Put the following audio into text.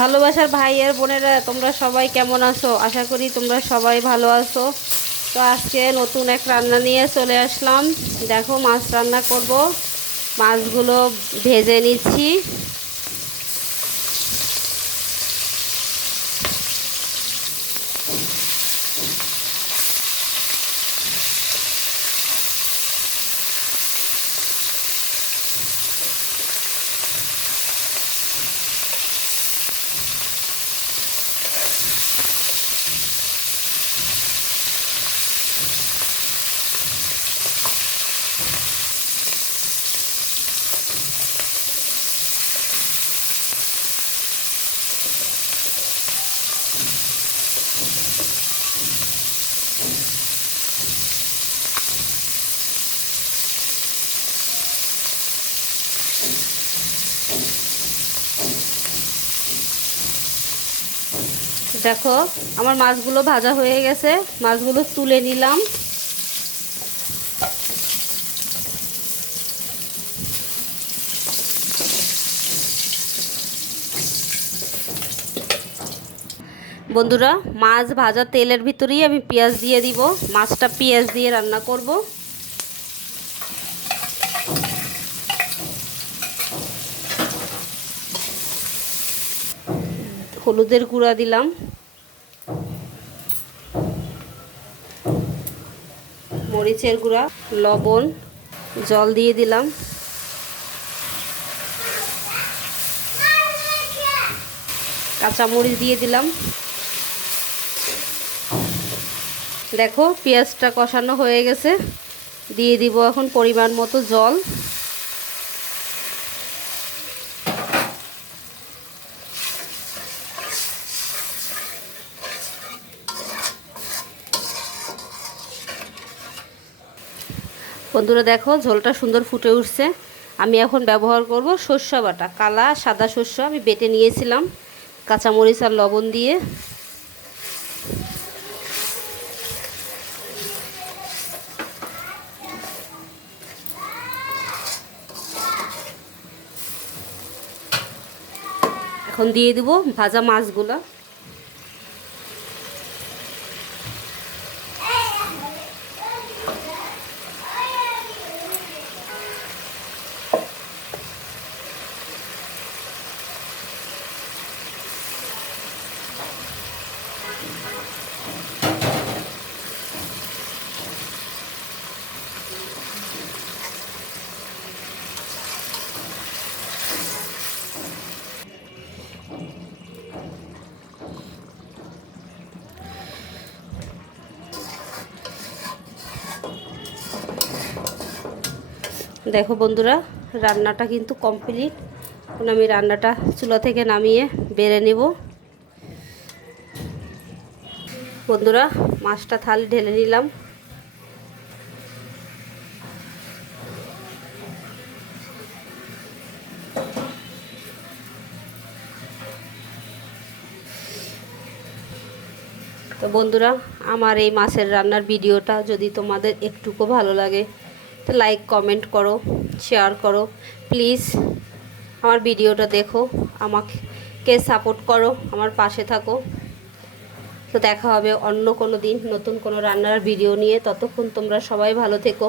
ভালোবাসার ভাই আর বোনেরা, তোমরা সবাই কেমন আছো? আশা করি তোমরা সবাই ভালো আছো। তো আজকে নতুন এক রান্না নিয়ে চলে আসলাম। দেখো, মাছ রান্না করব। মাছগুলো ভেজে নিচ্ছি। দেখো, আমার মাছগুলো ভাজা হয়ে গেছে। মাছগুলো তুলে নিলাম। বন্ধুরা, মাছ ভাজা তেলের ভিতরেই আমি পেঁয়াজ দিয়ে দিব। মাছটা পেঁয়াজ দিয়ে রান্না করব। হলুদের গুঁড়া দিলাম। মরিচের গুঁড়া, লবণ, জল দিয়ে দিলাম। কাঁচামরিচ দিয়ে দিলাম। দেখো, পেঁয়াজটা কষানো হয়ে গেছে। দিয়ে দিব এখন পরিমাণ মতো জল। বন্ধুরা দেখো, ঝোলটা সুন্দর ফুটে উঠছে। আমি এখন ব্যবহার করব শস্য বাটা। কালা, সাদা শস্য আমি বেটে নিয়েছিলাম কাঁচামরিচ আর লবণ দিয়ে। এখন দিয়ে দেবো ভাজা মাছগুলো। দেখো বন্ধুরা, রান্নাটা কিন্তু কমপ্লিট এখন আমি রান্নাটা চুলা থেকে নামিয়ে বেড়ে নেব। বন্ধুরা, মাছটা থালি ঢেলে নিলাম। তো বন্ধুরা, আমার এই মাছের রান্নার ভিডিওটা যদি তোমাদের একটুকু ভালো লাগে তো লাইক কমেন্ট করো শেয়ার করো প্লিজ আমার ভিডিওটা দেখো, আমাকে সাপোর্ট করো, আমার পাশে থাকো। তো দেখা হবে অন্য কোনো দিন নতুন কোনো রান্নার ভিডিও নিয়ে। ততক্ষণ তোমরা সবাই ভালো থেকো।